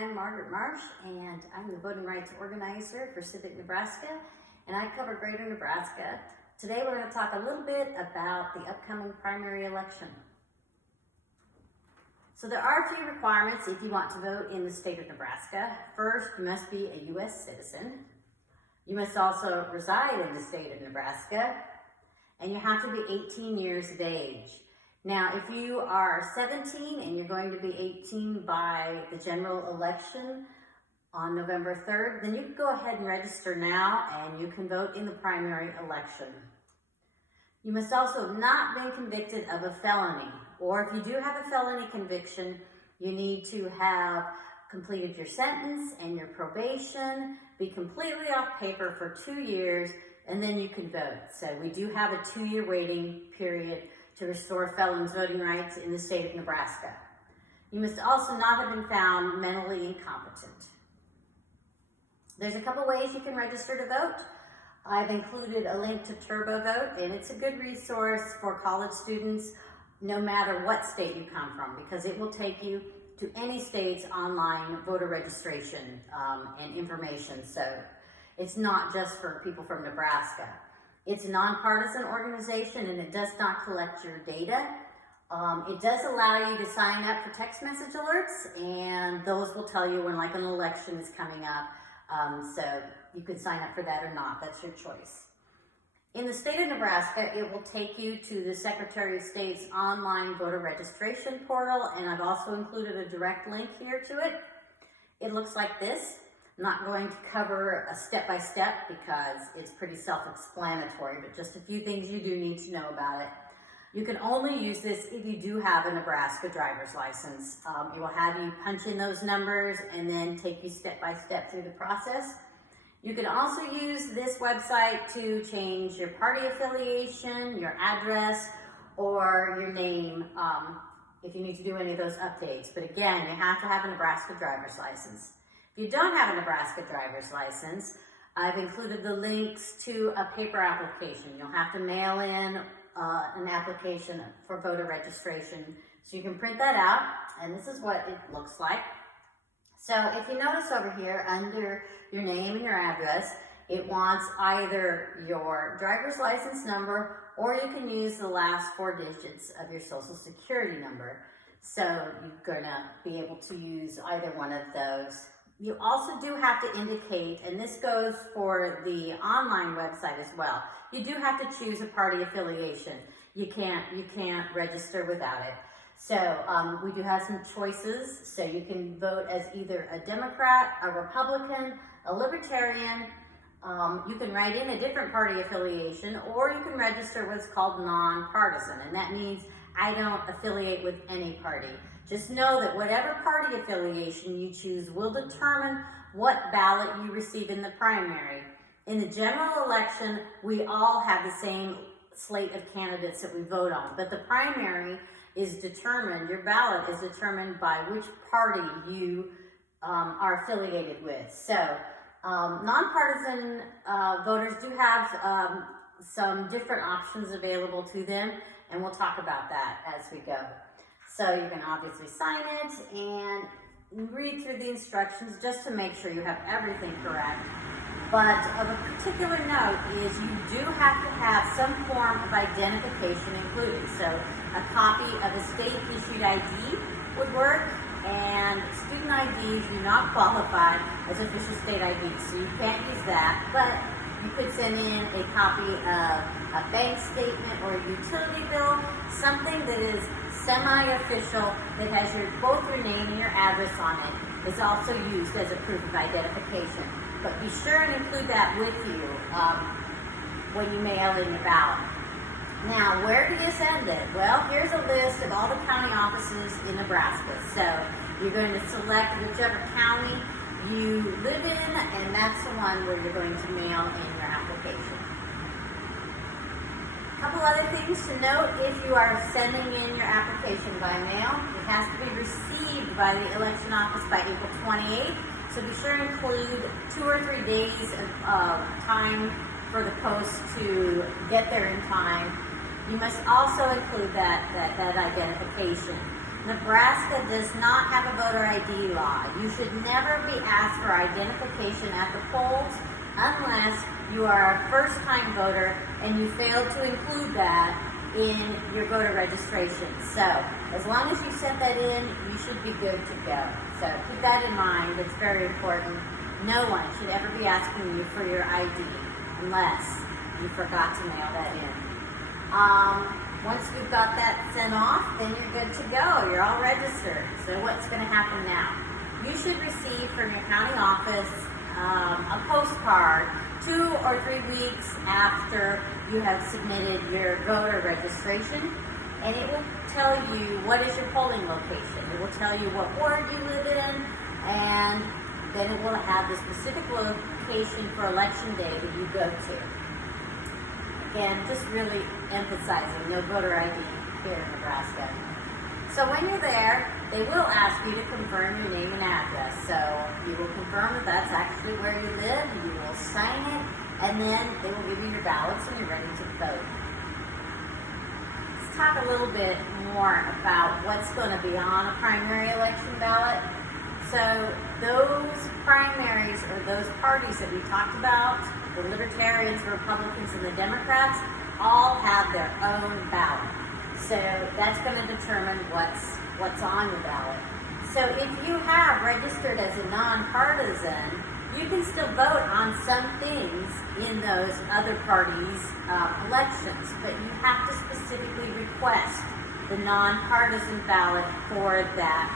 I'm Margaret Marsh, and I'm the voting rights organizer for Civic Nebraska, and I cover Greater Nebraska. Today we're going to talk a little bit about the upcoming primary election. So there are a few requirements if you want to vote in the state of Nebraska. First, you must be a U.S. citizen. You must also reside in the state of Nebraska, and you have to be 18 years of age. Now, if you are 17 and you're going to be 18 by the general election on November 3rd, then you can go ahead and register now and you can vote in the primary election. You must also have not been convicted of a felony, or if you do have a felony conviction, you need to have completed your sentence and your probation, be completely off paper for 2 years, and then you can vote. So we do have a 2-year waiting period to restore felons' voting rights in the state of Nebraska. You must also not have been found mentally incompetent. There's a couple ways you can register to vote. I've included a link to TurboVote, and it's a good resource for college students no matter what state you come from, because it will take you to any state's online voter registration and information. So it's not just for people from Nebraska. It's a nonpartisan organization and it does not collect your data. It does allow you to sign up for text message alerts, and those will tell you when like an election is coming up. So you can sign up for that or not, that's your choice. In the state of Nebraska, it will take you to the Secretary of State's online voter registration portal, and I've also included a direct link here to it. It looks like this. I'm not going to cover a step-by-step because it's pretty self-explanatory, but just a few things you do need to know about it. You can only use this if you do have a Nebraska driver's license. It will have you punch in those numbers and then take you step-by-step through the process. You can also use this website to change your party affiliation, your address, or your name if you need to do any of those updates. But again, you have to have a Nebraska driver's license. If you don't have a Nebraska driver's license, I've included the links to a paper application. You'll have to mail in an application for voter registration. So you can print that out, and this is what it looks like. So if you notice over here under your name and your address, it wants either your driver's license number, or you can use the last 4 digits of your social security number. So you're gonna be able to use either one of those. You also do have to indicate, and this goes for the online website as well, you do have to choose a party affiliation. You can't register without it. So we do have some choices. So you can vote as either a Democrat, a Republican, a Libertarian. You can write in a different party affiliation, or you can register what's called nonpartisan, and that means I don't affiliate with any party. Just know that whatever party affiliation you choose will determine what ballot you receive in the primary. In the general election, we all have the same slate of candidates that we vote on, but the primary is determined, your ballot is determined by which party you are affiliated with. So nonpartisan voters do have some different options available to them, and we'll talk about that as we go. So you can obviously sign it and read through the instructions just to make sure you have everything correct. But of a particular note is you do have to have some form of identification included. So a copy of a state-issued ID would work, and student IDs do not qualify as official state IDs, so you can't use that. But you could send in a copy of a bank statement or a utility bill, something that is semi-official that has both your name and your address on it, is also used as a proof of identification. But be sure and include that with you when you mail in your ballot. Now, where do you send it? Well, here's a list of all the county offices in Nebraska. So you're going to select whichever county you live in, and that's the one where you're going to mail in your application. A couple other things to note: if you are sending in your application by mail, it has to be received by the election office by April 28th. So be sure to include 2 or 3 days of time for the post to get there in time. You must also include that identification. Nebraska does not have a voter ID law. You should never be asked for identification at the polls unless you are a first-time voter and you failed to include that in your voter registration. So, as long as you sent that in, you should be good to go. So, keep that in mind. It's very important. No one should ever be asking you for your ID unless you forgot to mail that in. Once you've got that sent off, then you're good to go. You're all registered. So what's going to happen now? You should receive from your county office a postcard 2 or 3 weeks after you have submitted your voter registration, and it will tell you what is your polling location. It will tell you what ward you live in, and then it will have the specific location for election day that you go to. Again, just really emphasizing no voter ID here in Nebraska. So when you're there, they will ask you to confirm your name and address. So you will confirm that that's actually where you live, you will sign it, and then they will give you your ballots and you're ready to vote. Let's talk a little bit more about what's going to be on a primary election ballot. So those primaries, or those parties that we talked about, the Libertarians, the Republicans, and the Democrats, all have their own ballot. So that's going to determine what's on the ballot. So if you have registered as a nonpartisan, you can still vote on some things in those other parties' elections, but you have to specifically request the nonpartisan ballot for that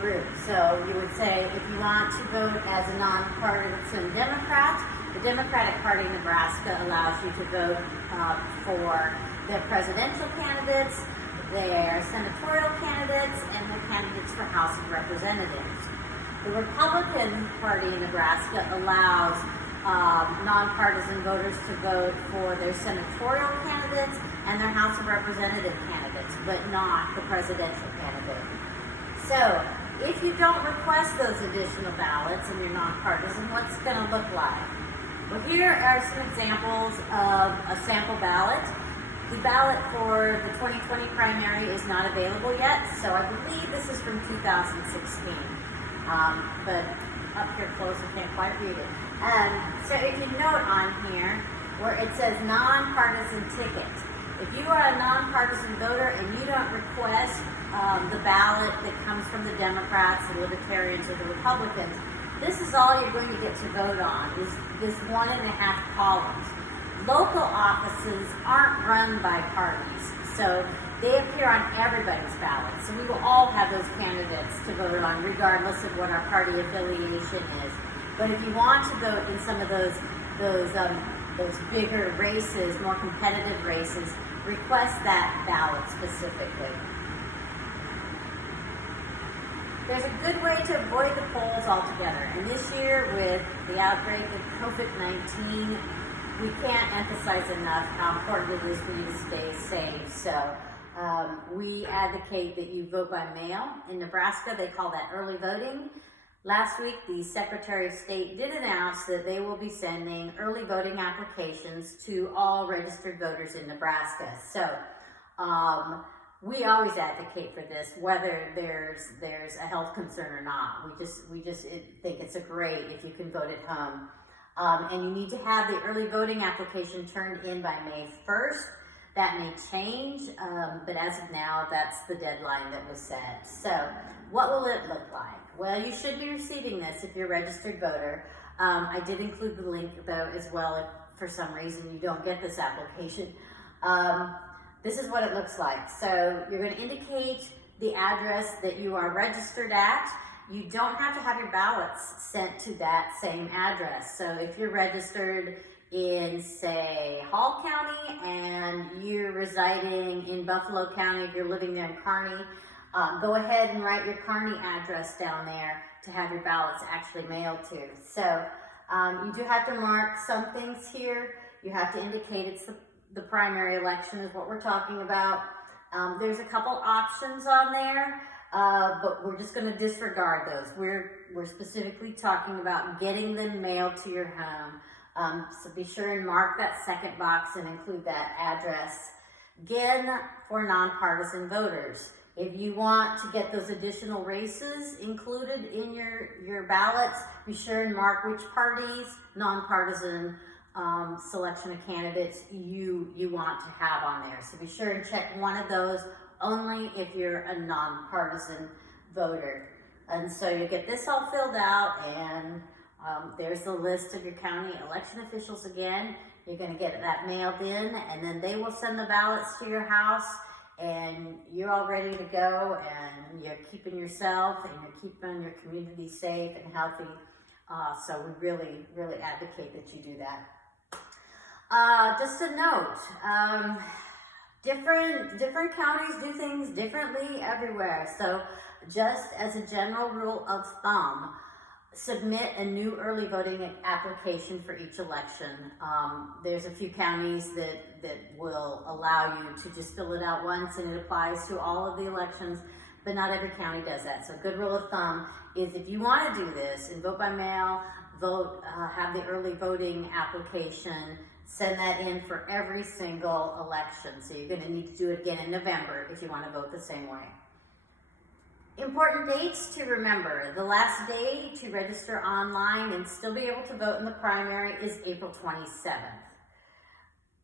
group. So you would say if you want to vote as a nonpartisan Democrat, the Democratic Party of Nebraska allows you to vote for their presidential candidates, their senatorial candidates, and their candidates for House of Representatives. The Republican Party in Nebraska allows nonpartisan voters to vote for their senatorial candidates and their House of Representative candidates, but not the presidential candidate. So, if you don't request those additional ballots and you're nonpartisan, what's it going to look like? Well, here are some examples of a sample ballot. The ballot for the 2020 primary is not available yet, so I believe this is from 2016. But up here close, I can't quite read it. So if you note on here where it says nonpartisan ticket, if you are a nonpartisan voter and you don't request the ballot that comes from the Democrats, the Libertarians, or the Republicans, this is all you're going to get to vote on, is this 1.5 columns. Local offices aren't run by parties, so they appear on everybody's ballot. So we will all have those candidates to vote on, regardless of what our party affiliation is. But if you want to vote in some of those bigger races, more competitive races, request that ballot specifically. There's a good way to avoid the polls altogether. And this year, with the outbreak of COVID-19, we can't emphasize enough how important it is for you to stay safe. So we advocate that you vote by mail. In Nebraska, they call that early voting. Last week, the Secretary of State did announce that they will be sending early voting applications to all registered voters in Nebraska. So we always advocate for this, whether there's a health concern or not. We just think it's great if you can vote at home. And you need to have the early voting application turned in by May 1st. That may change, but as of now, that's the deadline that was set. So what will it look like? Well, you should be receiving this if you're a registered voter. I did include the link, though, as well, if for some reason you don't get this application. This is what it looks like. So you're going to indicate the address that you are registered at. You don't have to have your ballots sent to that same address. So if you're registered in, say, Hall County and you're residing in Buffalo County, if you're living there in Kearney, go ahead and write your Kearney address down there to have your ballots actually mailed to. So you do have to mark some things here. You have to indicate it's the primary election is what we're talking about. There's a couple options on there, but we're just going to disregard those. We're specifically talking about getting them mailed to your home. So be sure and mark that second box and include that address Again, for nonpartisan voters, if you want to get those additional races included in your ballots, be sure and mark which parties, nonpartisan selection of candidates you want to have on there. So be sure and check one of those only if you're a nonpartisan voter. And so you get this all filled out, and there's the list of your county election officials again. You're going to get that mailed in, and then they will send the ballots to your house, and you're all ready to go, and you're keeping yourself and you're keeping your community safe and healthy. So we really, really advocate that you do that. Just a note, different counties do things differently everywhere. So just as a general rule of thumb, submit a new early voting application for each election. There's a few counties that will allow you to just fill it out once and it applies to all of the elections, but not every county does that. So a good rule of thumb is if you want to do this and vote by mail, have the early voting application, send that in for every single election. So you're going to need to do it again in November if you want to vote the same way. Important dates to remember. The last day to register online and still be able to vote in the primary is April 27th.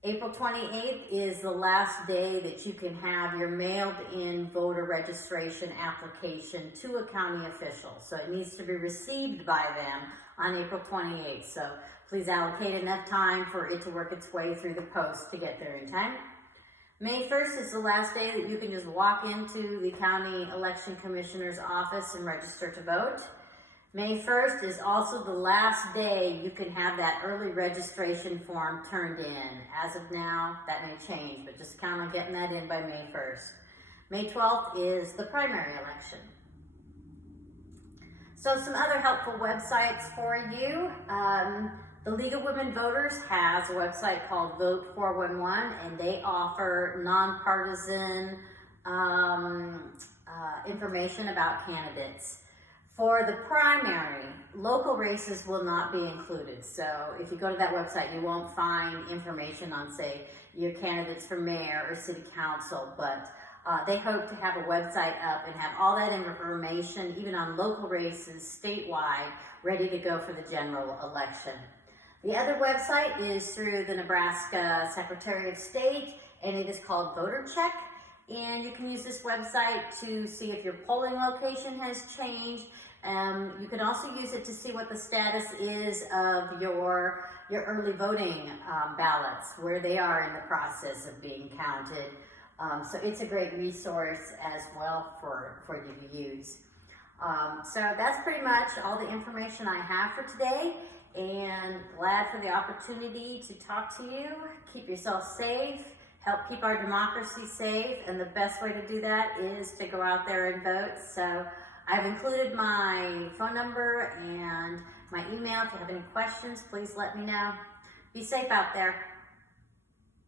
April 28th is the last day that you can have your mailed-in voter registration application to a county official. So it needs to be received by them on April 28th. So please allocate enough time for it to work its way through the post to get there in time. May 1st is the last day that you can just walk into the county election commissioner's office and register to vote. May 1st is also the last day you can have that early registration form turned in. As of now, that may change, but just count on getting that in by May 1st. May 12th is the primary election. So some other helpful websites for you. The League of Women Voters has a website called Vote 411, and they offer nonpartisan information about candidates. For the primary, local races will not be included. So if you go to that website, you won't find information on, say, your candidates for mayor or city council, but they hope to have a website up and have all that information, even on local races statewide, ready to go for the general election. The other website is through the Nebraska Secretary of State, and it is called Voter Check. And you can use this website to see if your polling location has changed. You can also use it to see what the status is of your early voting ballots, where they are in the process of being counted. So it's a great resource as well for you to use. So that's pretty much all the information I have for today, and glad for the opportunity to talk to you. Keep yourself safe, help keep our democracy safe, and the best way to do that is to go out there and vote. So I've included my phone number and my email. If you have any questions, please let me know. Be safe out there.